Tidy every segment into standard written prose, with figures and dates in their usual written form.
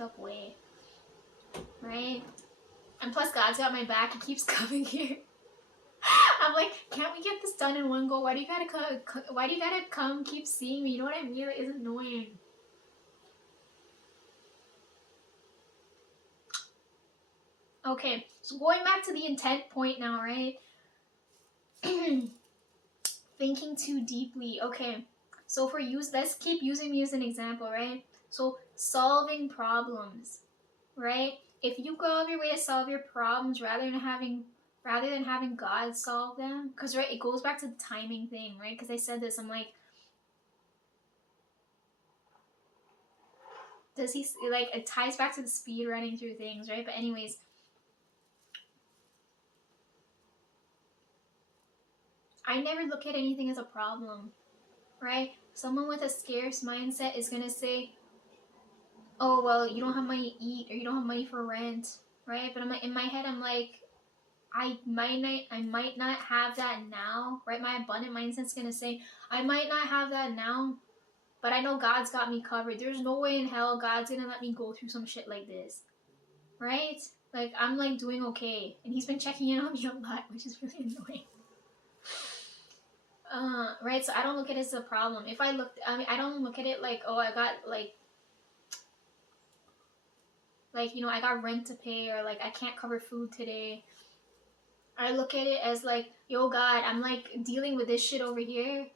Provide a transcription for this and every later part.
fucked up way, right? And plus, God's got my back. He keeps coming here. I'm like, can't we get this done in one go? Why do you gotta come? Why do you gotta come? Keep seeing me. You know what I mean? It's annoying. Okay, so going back to the intent point now, right? Thinking too deeply. Okay, so for use, let's keep using me as an example, right? So solving problems, right? If you go out of your way to solve your problems rather than having God solve them, because right, it goes back to the timing thing, right? Because I said this, I'm like, does he like it ties back to the speed running through things, right? But anyways, I never look at anything as a problem, right? Someone with a scarce mindset is gonna say, oh well, you don't have money to eat or you don't have money for rent, right? But in my head I'm like, I might not have that now, right? My abundant mindset's gonna say, I might not have that now, but I know God's got me covered. There's no way in hell God's gonna let me go through some shit like this, right? Like I'm like doing okay, and He's been checking in on me a lot, which is really annoying. Right, so I don't look at it as a problem. If I look, I mean, I don't look at it like, oh, I got like you know, I got rent to pay, or like I can't cover food today. I look at it as like, yo, God, I'm like dealing with this shit over here.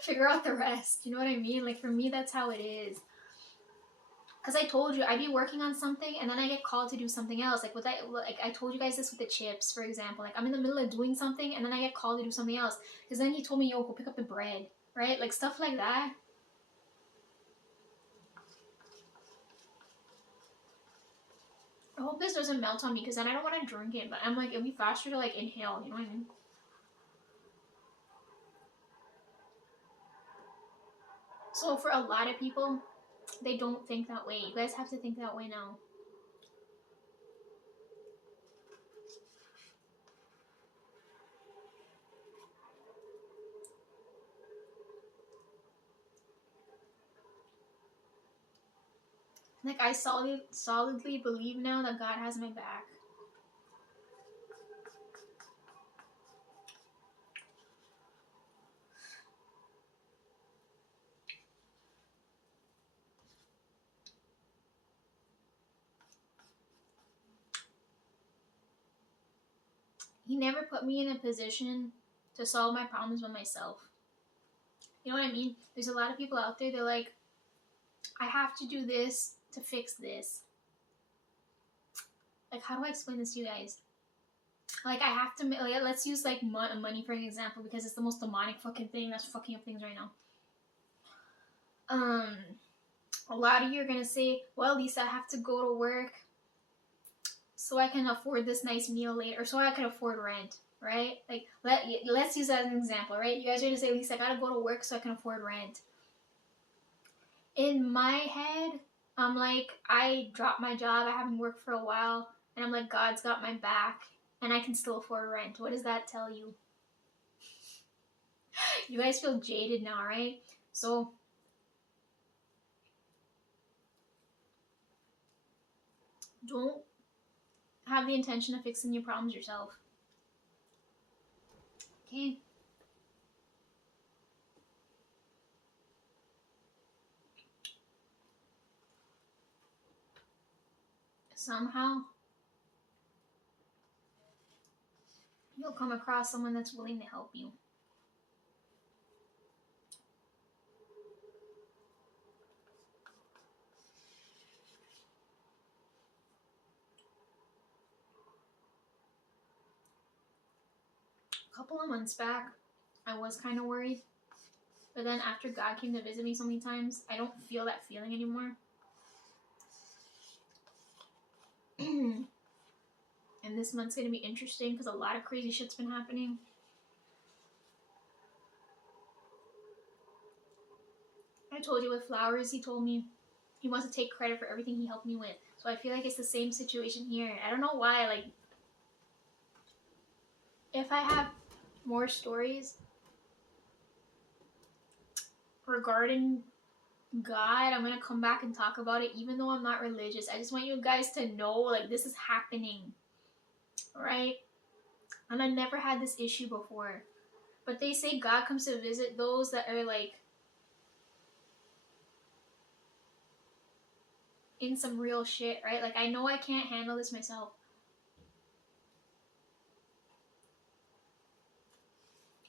Figure out the rest. You know what I mean? Like for me, that's how it is. Cause I told you I'd be working on something and then I get called to do something else. Like I told you guys this with the chips, for example. Like I'm in the middle of doing something and then I get called to do something else. Cause then he told me, yo, go pick up the bread, right? Like stuff like that. I hope this doesn't melt on me because then I don't want to drink it. But I'm like, it'd be faster to like inhale. You know what I mean? So for a lot of people, they don't think that way. You guys have to think that way now. Like I solidly believe now that God has my back. He never put me in a position to solve my problems by myself. You know what I mean? There's a lot of people out there, they're like, I have to do this to fix this. Like, how do I explain this to you guys? Like, I have to, like, let's use, like, money for an example, because it's the most demonic fucking thing that's fucking up things right now. A lot of you are gonna say, well, Lisa, I have to go to work so I can afford this nice meal later, or so I can afford rent, right? Like, let's use that as an example, right? You guys are gonna say, Lisa, I gotta go to work so I can afford rent. In my head, I'm like, I dropped my job, I haven't worked for a while, and I'm like, God's got my back, and I can still afford rent. What does that tell you? You guys feel jaded now, right? So, don't have the intention of fixing your problems yourself. Okay? Somehow, you'll come across someone that's willing to help you. A couple of months back, I was kind of worried. But then after God came to visit me so many times, I don't feel that feeling anymore. And this month's going to be interesting because a lot of crazy shit's been happening. I told you with Flowers, he told me he wants to take credit for everything he helped me with. So I feel like it's the same situation here. I don't know why, like, if I have more stories regarding God, I'm gonna come back and talk about it even though I'm not religious. I just want you guys to know, like, this is happening, right? And I never had this issue before. But they say God comes to visit those that are, like, in some real shit, right? Like, I know I can't handle this myself.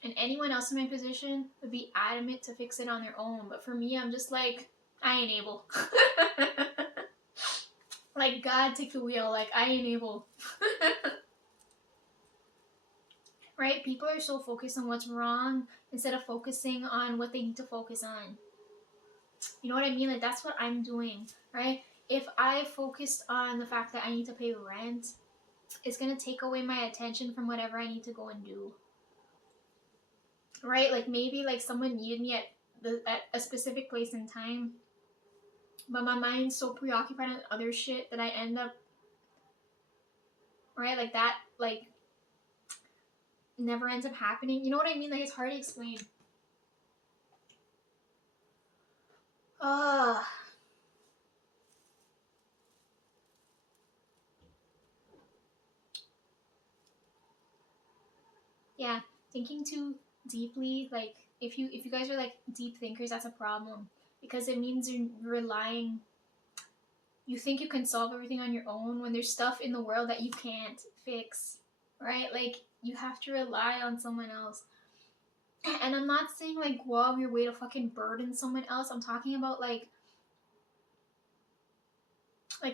And anyone else in my position would be adamant to fix it on their own. But for me, I'm just like, I ain't able. Like, God, take the wheel. Like, I ain't able. Right? People are so focused on what's wrong instead of focusing on what they need to focus on. You know what I mean? Like, that's what I'm doing, right? If I focused on the fact that I need to pay rent, it's going to take away my attention from whatever I need to go and do. Right? Like, maybe, like, someone needed me at a specific place in time, but my mind's so preoccupied with other shit that I end up, right? Like, that, like, never ends up happening. You know what I mean? Like, it's hard to explain. Yeah, thinking too deeply, like, if you guys are like deep thinkers, that's a problem, because it means you're relying, you think you can solve everything on your own when there's stuff in the world that you can't fix, right? Like, you have to rely on someone else. And I'm not saying like go out of your way to fucking burden someone else. I'm talking about like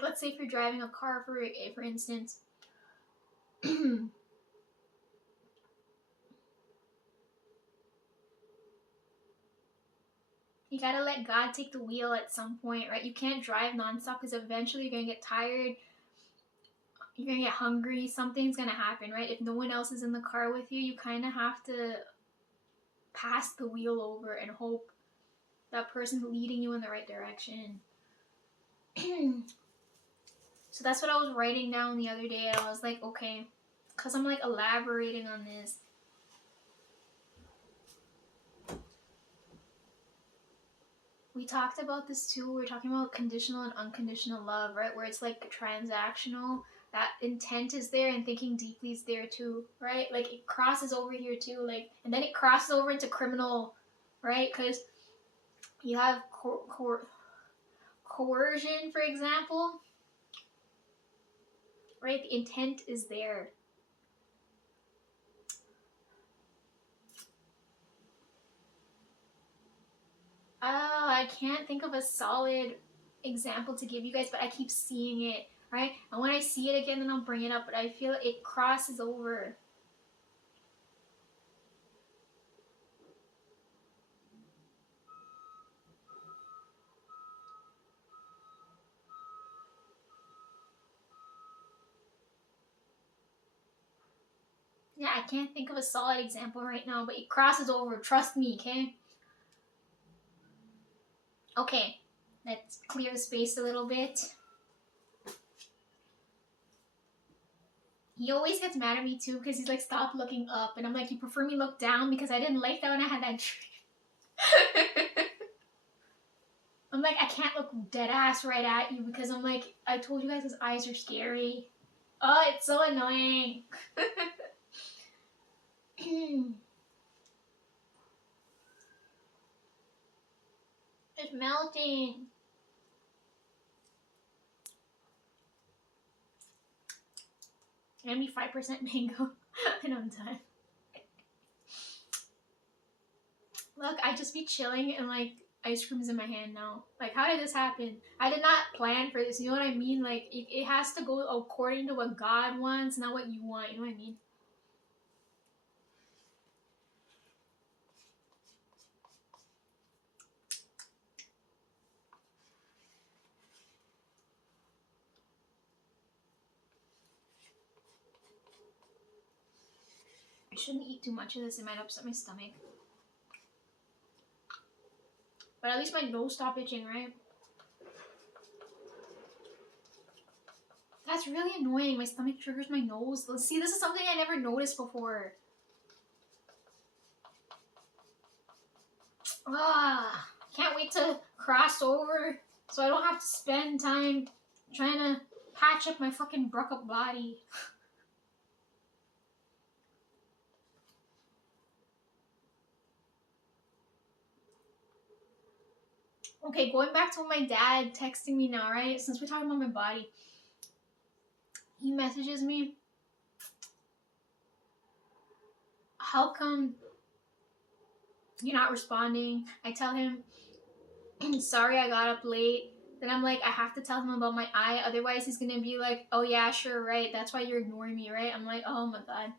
let's say if you're driving a car, for instance. You gotta let God take the wheel at some point, right? You can't drive nonstop because eventually you're gonna get tired, you're gonna get hungry, something's gonna happen, right? If no one else is in the car with you, you kind of have to pass the wheel over and hope that person's leading you in the right direction. So that's what I was writing down the other day. I was like, okay, because I'm like elaborating on this. We talked about this too. We're talking about conditional and unconditional love, right? Where it's like transactional. That intent is there and thinking deeply is there too, right? Like, it crosses over here too. Like, and then it crosses over into criminal, right? Because you have coercion, for example, right? The intent is there. I can't think of a solid example to give you guys, but I keep seeing it, right? And when I see it again, then I'll bring it up, but I feel it crosses over. Yeah, I can't think of a solid example right now, but it crosses over. Trust me, okay? Okay, let's clear the space a little bit. He always gets mad at me too because he's like, stop looking up. And I'm like, you prefer me look down because I didn't like that when I had that I'm like, I can't look dead ass right at you because I'm like, I told you guys his eyes are scary. Oh, it's so annoying. It's melting. Gonna be 5% mango and I'm done. Look, I just be chilling and like ice cream's in my hand now. Like, how did this happen? I did not plan for this, you know what I mean? Like, it has to go according to what God wants, not what you want, you know what I mean? I shouldn't eat too much of this, it might upset my stomach. But at least my nose stopped itching, right? That's really annoying. My stomach triggers my nose. See, this is something I never noticed before. Can't wait to crossed over so I don't have to spend time trying to patch up my fucking broke up body. Okay, going back to my dad texting me now, right? Since we're talking about my body, he messages me, how come you're not responding? I tell him, sorry I got up late. Then I'm like, I have to tell him about my eye, otherwise he's gonna be like, oh yeah, sure, right, that's why you're ignoring me, right? I'm like, oh my god.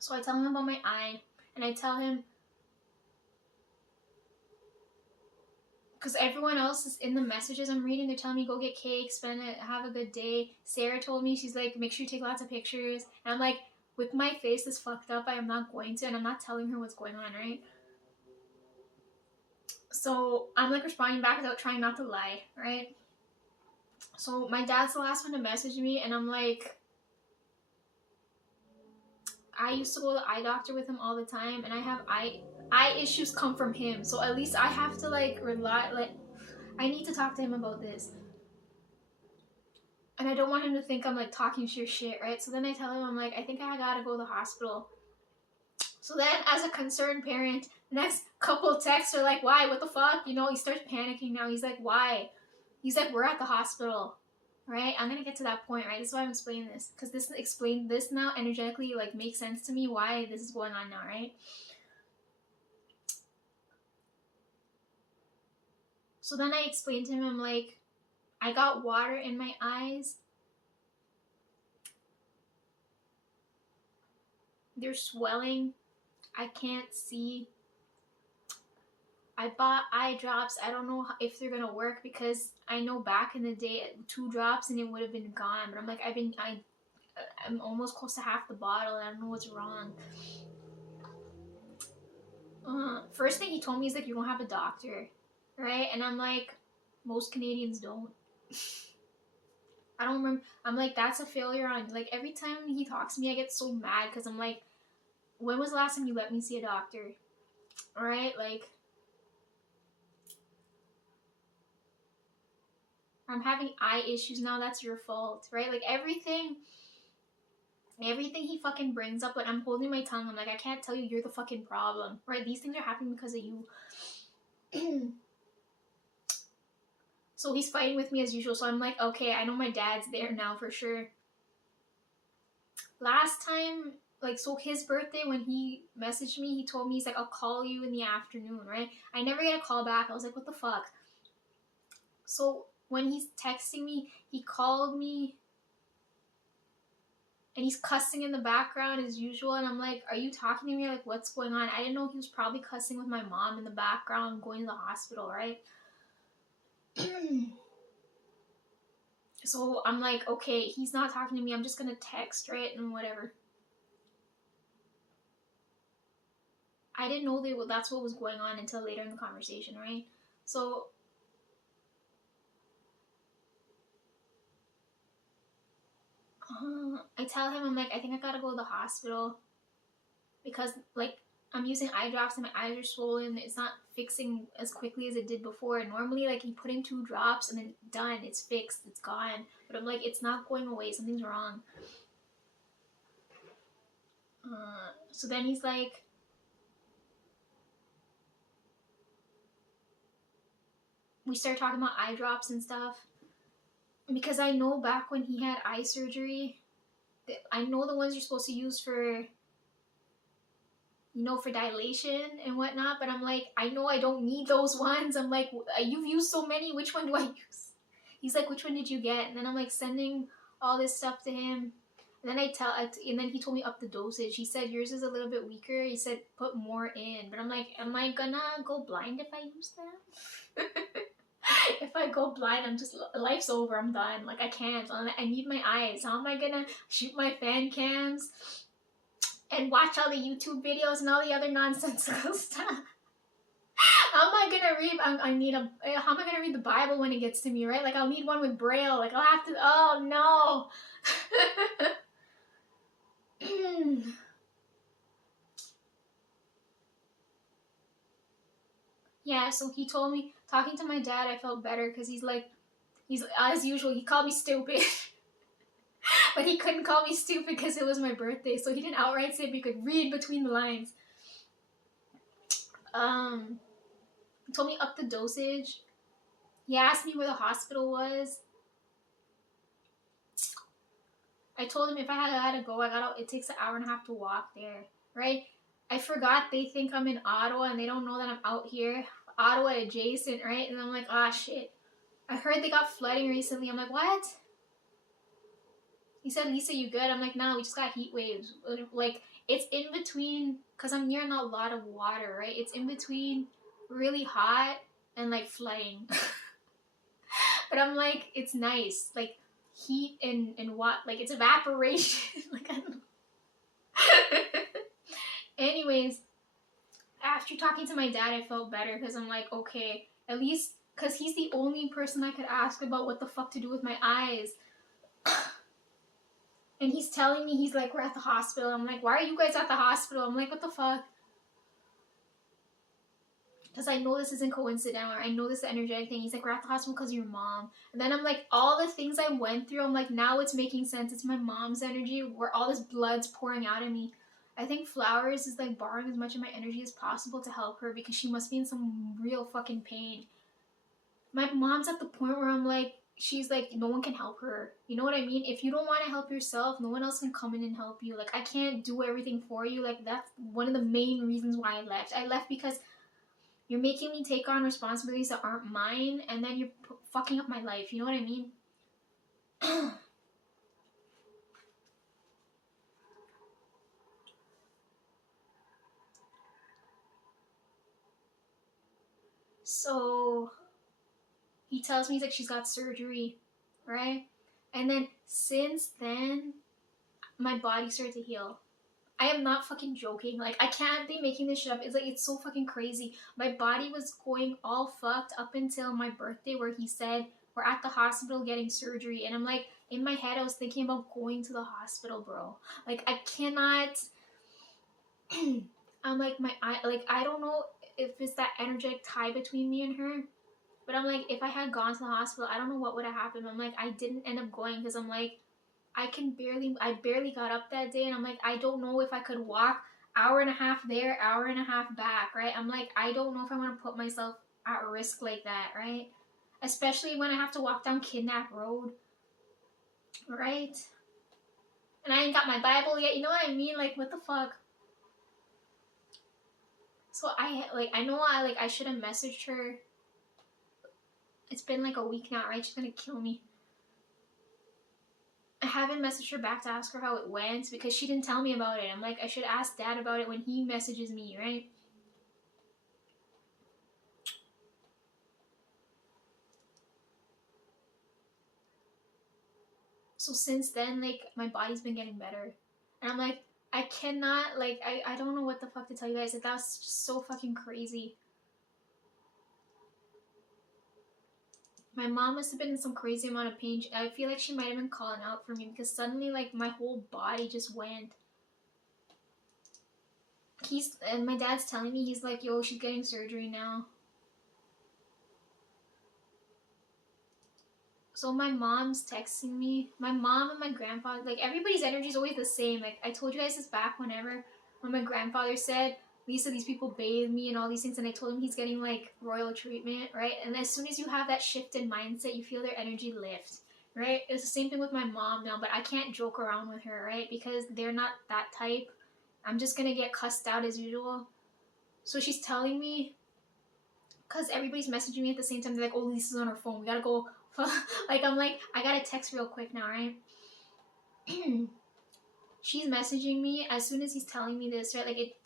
So I tell him about my eye, and I tell him, because everyone else is in the messages I'm reading, they're telling me go get cake, spend it, have a good day. Sarah told me, she's like, make sure you take lots of pictures. And I'm like, with my face is fucked up, I am not going to, and I'm not telling her what's going on, right? So I'm like responding back without trying not to lie, right? So my dad's the last one to message me, and I'm like, I used to go to the eye doctor with him all the time, and I have eye issues come from him. So at least I have to like rely, like, I need to talk to him about this. And I don't want him to think I'm like talking sheer shit, right? So then I tell him, I'm like, I think I gotta go to the hospital. So then, as a concerned parent, the next couple texts are like, why? What the fuck? You know, he starts panicking now. He's like, why? He's like, we're at the hospital, right? I'm gonna get to that point, right? This is why I'm explaining this, because this now energetically like makes sense to me why this is going on now, right? So then I explained to him, I'm like, I got water in my eyes. They're swelling. I can't see. I bought eye drops. I don't know if they're gonna work, because I know back in the day 2 drops and it would have been gone. But I'm like, I'm almost close to half the bottle, and I don't know what's wrong. First thing he told me is like, you don't have a doctor, right? And I'm like, most Canadians don't. I don't remember. I'm like, that's a failure on, like, every time he talks to me, I get so mad, because I'm like, when was the last time you let me see a doctor? Alright, like, I'm having eye issues now, that's your fault, right? Like, everything he fucking brings up, like, I'm holding my tongue, I'm like, I can't tell you you're the fucking problem, right? These things are happening because of you. So he's fighting with me as usual, so I'm like, okay, I know my dad's there now for sure. Last time, like, so his birthday, when he messaged me, he told me, he's like, I'll call you in the afternoon, right? I never get a call back. I was like, what the fuck? So when he's texting me, he called me, and he's cussing in the background as usual, and I'm like, are you talking to me? Like, what's going on? I didn't know he was probably cussing with my mom in the background, going to the hospital, right? So I'm like, okay, he's not talking to me, I'm just gonna text, right? And whatever. I didn't know that's what was going on until later in the conversation, right? So I tell him, I'm like, I think I gotta go to the hospital, because like, I'm using eye drops and my eyes are swollen. It's not fixing as quickly as it did before. Normally, like, you put in 2 drops and then done, it's fixed, it's gone. But I'm like, it's not going away, something's wrong. So then he's like, we start talking about eye drops and stuff, because I know back when he had eye surgery, I know the ones you're supposed to use for, you know, for dilation and whatnot, but I'm like, I know I don't need those ones. I'm like, you've used so many, which one do I use? He's like, which one did you get? And then I'm like sending all this stuff to him. And then and then he told me up the dosage. He said, yours is a little bit weaker. He said, put more in. But I'm like, am I gonna go blind if I use them? If I go blind, I'm just, life's over, I'm done. Like, I can't. I need my eyes. How am I gonna shoot my fan cams and watch all the YouTube videos and all the other nonsensical stuff? How am I gonna read? How am I gonna read the Bible when it gets to me, right? Like, I'll need one with Braille. Like, I'll have to. Oh no. Yeah, so he told me, talking to my dad, I felt better because he's as usual, he called me stupid. But he couldn't call me stupid because it was my birthday, so he didn't outright say, but he could read between the lines. He told me up the dosage. He asked me where the hospital was. I told him if I had to go, it takes an hour and a half to walk there, right? I forgot they think I'm in Ottawa and they don't know that I'm out here, Ottawa adjacent, right? And I'm like, ah, shit. I heard they got flooding recently. I'm like, what? He said, Lisa, you good? I'm like, no, we just got heat waves. Like, it's in between, because I'm near a lot of water, right? It's in between really hot and like flooding. But I'm like, it's nice. Like, heat and what? Like, it's evaporation. Like, I don't know. Anyways, after talking to my dad, I felt better because I'm like, okay, at least, because he's the only person I could ask about what the fuck to do with my eyes. And he's telling me, he's like, we're at the hospital. I'm like, why are you guys at the hospital? I'm like, what the fuck? Because I know this isn't coincidental, or I know this is an energetic thing. He's like, we're at the hospital because of your mom. And then I'm like, all the things I went through, I'm like, now it's making sense. It's my mom's energy where all this blood's pouring out of me. I think Flowers is like borrowing as much of my energy as possible to help her because she must be in some real fucking pain. My mom's at the point where I'm like, she's like, no one can help her. You know what I mean? If you don't want to help yourself, no one else can come in and help you. Like, I can't do everything for you. Like, that's one of the main reasons why I left. I left because you're making me take on responsibilities that aren't mine, and then you're fucking up my life. You know what I mean? So he tells me, he's like, she's got surgery, right? And then since then, my body started to heal. I am not fucking joking. Like, I can't be making this shit up. It's like, it's so fucking crazy. My body was going all fucked up until my birthday, where he said, we're at the hospital getting surgery. And I'm like, in my head, I was thinking about going to the hospital, bro. Like, I cannot. I'm like, I don't know if it's that energetic tie between me and her. But I'm like, if I had gone to the hospital, I don't know what would have happened. I'm like, I didn't end up going because I'm like, I barely got up that day, and I'm like, I don't know if I could walk hour and a half there, hour and a half back, right? I'm like, I don't know if I want to put myself at risk like that, right? Especially when I have to walk down Kidnap Road, right? And I ain't got my Bible yet, you know what I mean? Like, what the fuck? So I know I should have messaged her. It's been like a week now, right? She's gonna kill me. I haven't messaged her back to ask her how it went because she didn't tell me about it. I'm like, I should ask Dad about it when he messages me, right? So since then, like, my body's been getting better. And I'm like, I cannot, like, I don't know what the fuck to tell you guys. Like, that's just so fucking crazy. My mom must have been in some crazy amount of pain. I feel like she might have been calling out for me because suddenly, like, my whole body just went. And my dad's telling me, he's like, yo, she's getting surgery now. So my mom's texting me. My mom and my grandfather, like, everybody's energy is always the same. Like, I told you guys this back when my grandfather said, Lisa, these people bathe me and all these things, and I told him he's getting like royal treatment, right? And as soon as you have that shift in mindset, you feel their energy lift, right? It's the same thing with my mom now, but I can't joke around with her, right? Because they're not that type. I'm just gonna get cussed out as usual. So she's telling me, because everybody's messaging me at the same time, they're like, oh, Lisa's on her phone, we gotta go. Like, I'm like, I gotta text real quick now, right? She's messaging me as soon as he's telling me this, right? Like,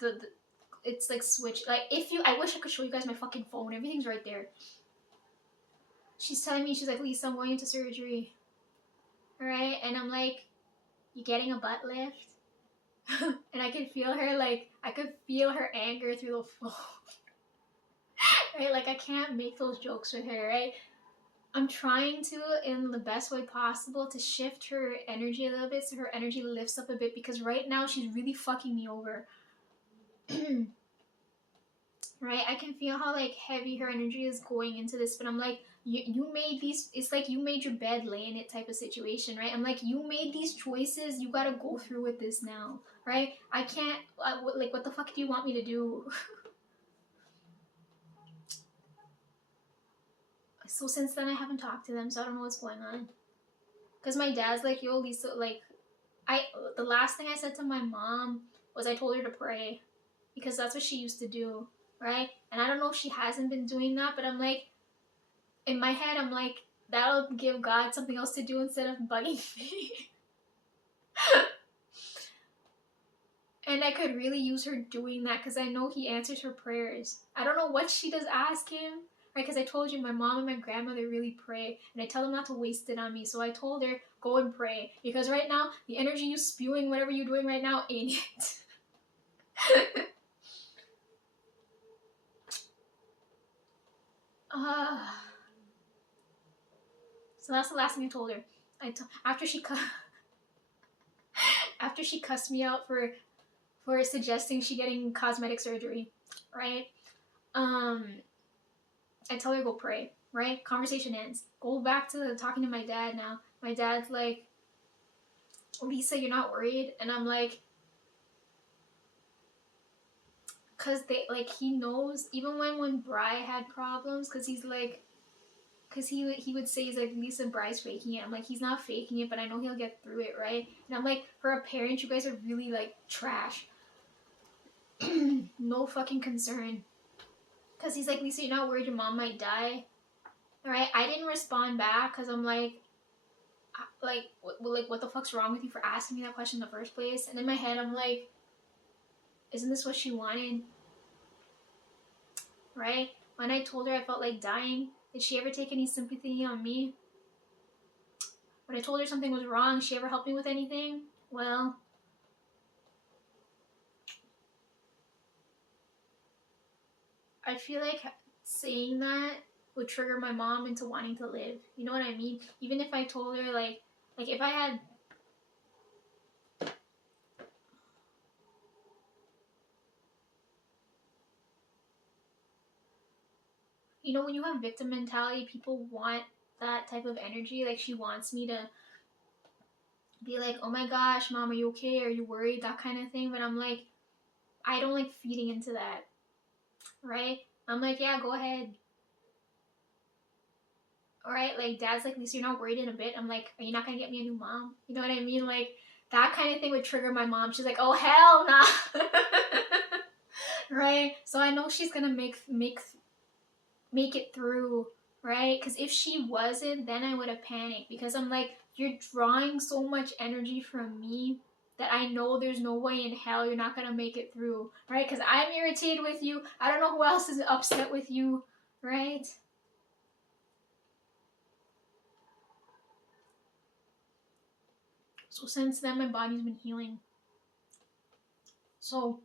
it's like switch. Like, I wish I could show you guys my fucking phone. Everything's right there. She's telling me, she's like, Lisa, I'm going into surgery. Right? And I'm like, you getting a butt lift? And I could feel her, like, I could feel her anger through the phone. Right? Like, I can't make those jokes with her, right? I'm trying to, in the best way possible, to shift her energy a little bit so her energy lifts up a bit, because right now she's really fucking me over. right? I can feel how like heavy her energy is going into this, but I'm like, you made these, it's like you made your bed, lay in it type of situation, right? I'm like, you made these choices, you gotta go through with this now, right? I can't, like, what the fuck do you want me to do? So since then, I haven't talked to them, so I don't know what's going on. Because my dad's like, yo, Lisa, like, the last thing I said to my mom was I told her to pray, because that's what she used to do, right? And I don't know if she hasn't been doing that, but I'm like, in my head, I'm like, that'll give God something else to do instead of bugging me. And I could really use her doing that because I know he answers her prayers. I don't know what she does ask him, right? Because I told you my mom and my grandmother really pray, and I tell them not to waste it on me. So I told her, go and pray. Because right now, the energy you spewing, whatever you're doing right now, ain't it. So that's the last thing I told her. After after she cussed me out for suggesting she getting cosmetic surgery, right? I tell her to go pray, right? Conversation ends. Go back to talking to my dad now. My dad's like, Lisa, you're not worried? And I'm like, cause they like he knows even when Bri had problems, cause he's like, cause he would say he's like, Lisa, Bri's faking it. I'm like, he's not faking it, but I know he'll get through it, right? And I'm like, for a parent, you guys are really like trash. No fucking concern. Cause he's like, Lisa, you're not worried your mom might die, right? I didn't respond back, cause I'm like what the fuck's wrong with you for asking me that question in the first place? And in my head, I'm like, isn't this what she wanted? Right? When I told her I felt like dying, did she ever take any sympathy on me? When I told her something was wrong, did she ever help me with anything? Well, I feel like saying that would trigger my mom into wanting to live. You know what I mean? Even if I told her like if I had, you know, when you have victim mentality, people want that type of energy. Like she wants me to be like, oh my gosh, mom, are you okay? Are you worried? That kind of thing. But I'm like, I don't like feeding into that, right? I'm like, yeah, go ahead. All right, like dad's like, Lisa, you're not worried in a bit. I'm like, are you not gonna get me a new mom? You know what I mean? Like that kind of thing would trigger my mom. She's like, oh hell nah. Right? So I know she's gonna make it through, right? Because if she wasn't, then I would have panicked because I'm like, you're drawing so much energy from me that I know there's no way in hell you're not gonna make it through, right? Because I'm irritated with you. I don't know who else is upset with you, right? So since then, my body's been healing. So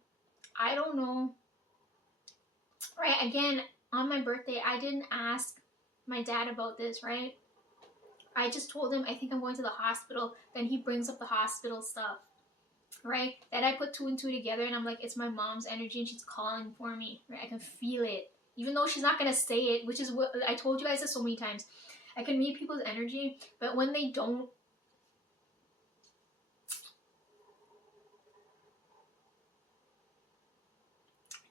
I don't know, right? Again, on my birthday, I didn't ask my dad about this, right? I just told him I think I'm going to the hospital. Then he brings up the hospital stuff, right? Then I put two and two together and I'm like, it's my mom's energy and she's calling for me, right? I can feel it. Even though she's not going to say it, which is what I told you guys this so many times. I can read people's energy, but when they don't,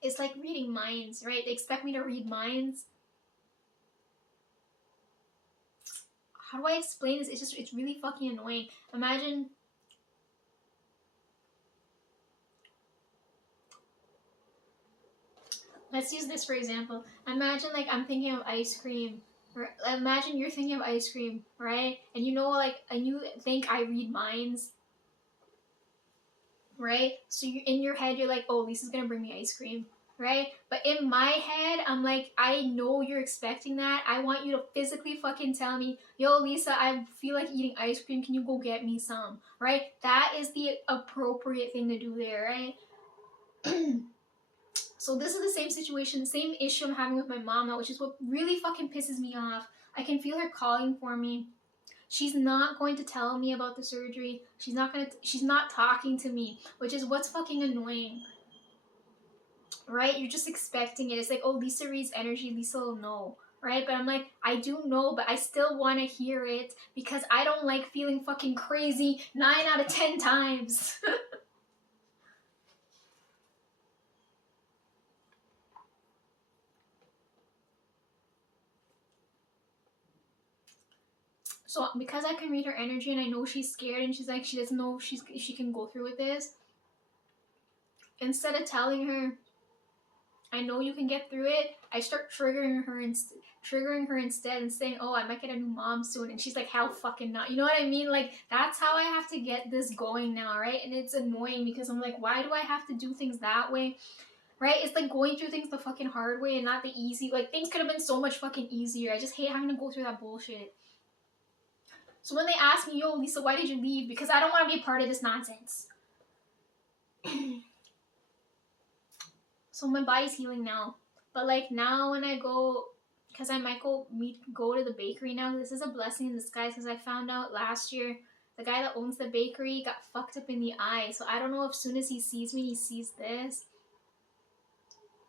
it's like reading minds, right? They expect me to read minds. How do I explain this? It's really fucking annoying. Imagine, let's use this for example. Imagine like I'm thinking of ice cream. Or imagine you're thinking of ice cream, right? And you know, like, and you think I read minds, right? So you're in your head, you're like, oh, Lisa's gonna bring me ice cream, right? But in my head, I'm like, I know you're expecting that. I want you to physically fucking tell me, yo, Lisa, I feel like eating ice cream. Can you go get me some, right? That is the appropriate thing to do there, right? So this is the same situation, the same issue I'm having with my mom now, which is what really fucking pisses me off. I can feel her calling for me. She's not going to tell me about the surgery. She's not talking to me, which is what's fucking annoying. right? You're just expecting it. It's like, oh, Lisa reads energy, Lisa will know, right? But I'm like, I do know, but I still want to hear it because I don't like feeling fucking crazy 9 out of 10 times. So because I can read her energy and I know she's scared and she's like, she doesn't know if she can go through with this, instead of telling her, I know you can get through it, I start triggering her instead and saying, oh, I might get a new mom soon. And she's like, hell fucking not. You know what I mean? Like, that's how I have to get this going now, right? And it's annoying because I'm like, why do I have to do things that way? Right? It's like going through things the fucking hard way and not the easy. Like, things could have been so much fucking easier. I just hate having to go through that bullshit. So when they ask me, yo, Lisa, why did you leave? Because I don't want to be a part of this nonsense. So my body's healing now. But like now when I go, because I might go to the bakery now. This is a blessing in disguise because I found out last year the guy that owns the bakery got fucked up in the eye. So I don't know if as soon as he sees me, he sees this.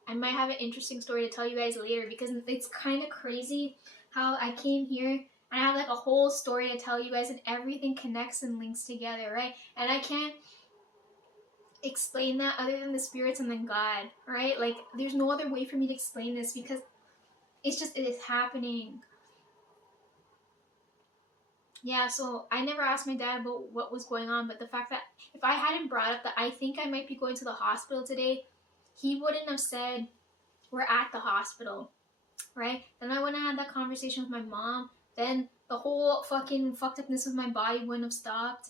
I might have an interesting story to tell you guys later because it's kind of crazy how I came here and I have like a whole story to tell you guys and everything connects and links together, right? And I can't explain that other than the spirits and then God, right? Like there's no other way for me to explain this because it is happening. Yeah, so I never asked my dad about what was going on, but the fact that if I hadn't brought up that I think I might be going to the hospital today, he wouldn't have said we're at the hospital, right? Then I wouldn't have had that conversation with my mom. Then the whole fucking fucked upness with my body wouldn't have stopped.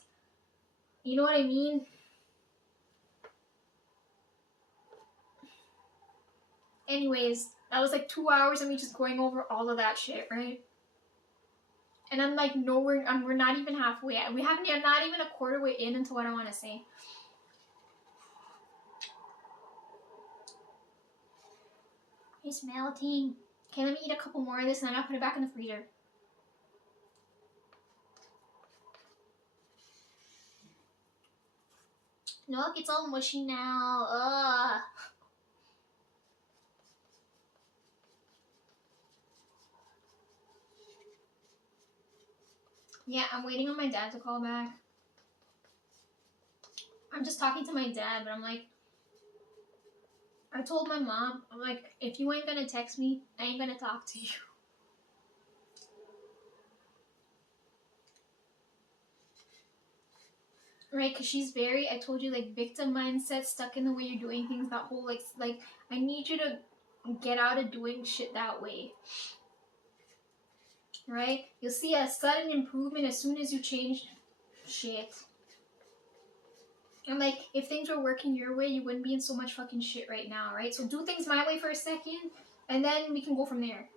You know what I mean? Anyways, that was like 2 hours of me just going over all of that shit, right? And I'm like, no, we're not even halfway. I'm not even a quarter way in into what I want to say. It's melting. Okay, let me eat a couple more of this and then I'll put it back in the freezer. Look, it's all mushy now. Ugh. Yeah, I'm waiting on my dad to call back. I'm just talking to my dad, but I'm like, I told my mom, I'm like, if you ain't gonna text me, I ain't gonna talk to you. Right, because she's very, I told you, like, victim mindset, stuck in the way you're doing things, that whole, like, I need you to get out of doing shit that way. Right? You'll see a sudden improvement as soon as you change shit. And, like, if things were working your way, you wouldn't be in so much fucking shit right now, right? So do things my way for a second, and then we can go from there.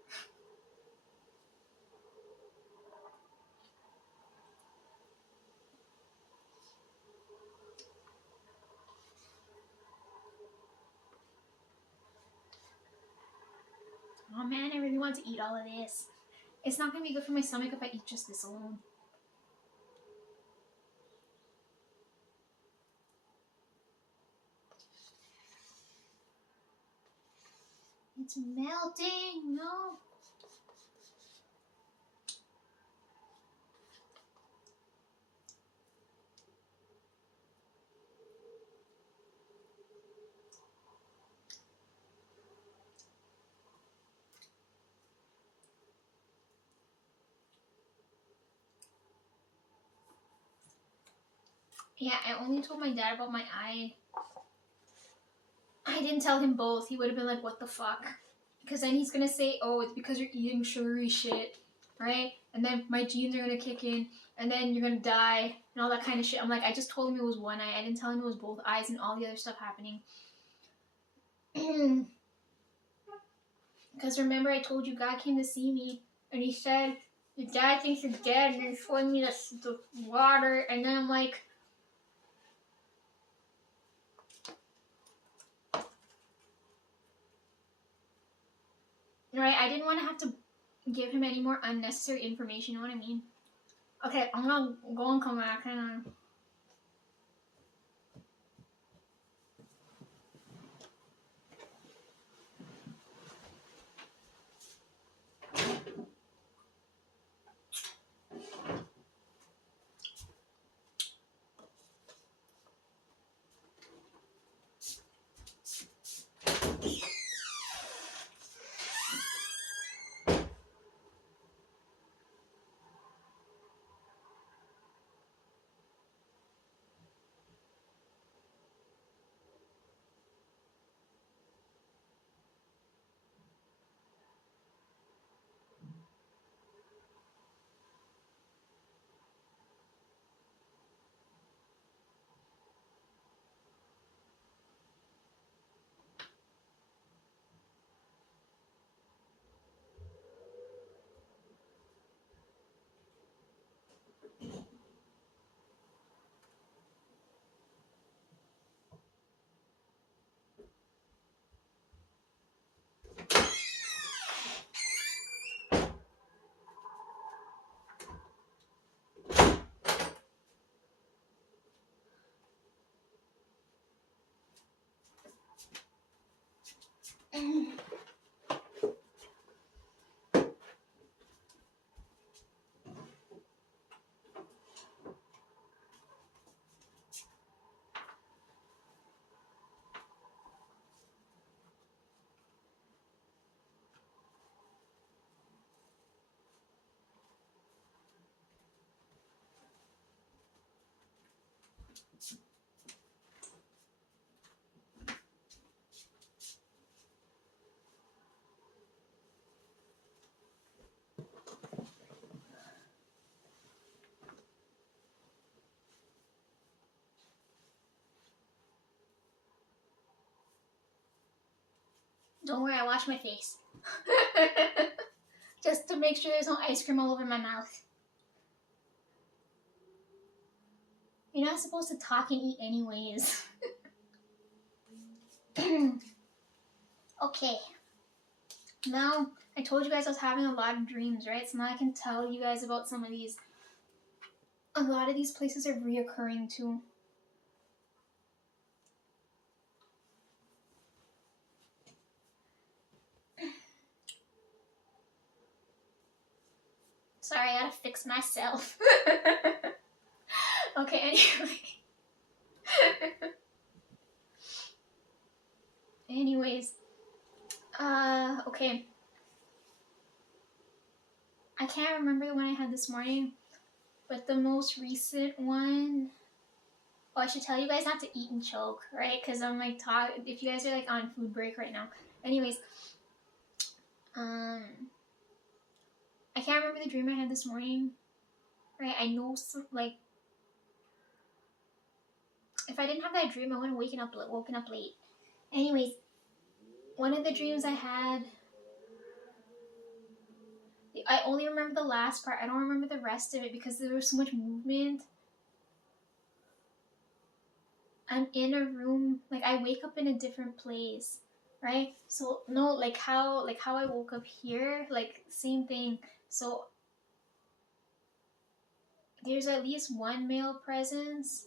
Oh man, I really want to eat all of this. It's not gonna be good for my stomach if I eat just this alone. It's melting, no. Yeah, I only told my dad about my eye. I didn't tell him both. He would have been like, what the fuck? Because then he's gonna say, oh, it's because you're eating sugary shit, right? And then my genes are gonna kick in, and then you're gonna die, and all that kind of shit. I'm like, I just told him it was one eye. I didn't tell him it was both eyes and all the other stuff happening. Because remember, I told you God came to see me, and he said, your dad thinks you're dead, and then showing me the water, and then I'm like, right? I didn't want to have to give him any more unnecessary information, you know what I mean? Okay, I'm gonna go and come back, hang on. Don't worry, I wash my face. Just to make sure there's no ice cream all over my mouth. You're not supposed to talk and eat anyways. Okay. Now, I told you guys I was having a lot of dreams, right? So now I can tell you guys about some of these. A lot of these places are reoccurring too. Sorry, I gotta fix myself. Okay, anyway. Anyways. Okay. I can't remember the one I had this morning, but the most recent one. Oh, I should tell you guys not to eat and choke, right? Because I'm like, if you guys are like on food break right now. Anyways. I can't remember the dream I had this morning, right? I know, like, if I didn't have that dream, I wouldn't have woken up late. Anyways, one of the dreams I had, I only remember the last part. I don't remember the rest of it because there was so much movement. I'm in a room, like I wake up in a different place, right? So no, like how I woke up here, like same thing. So there's at least one male presence,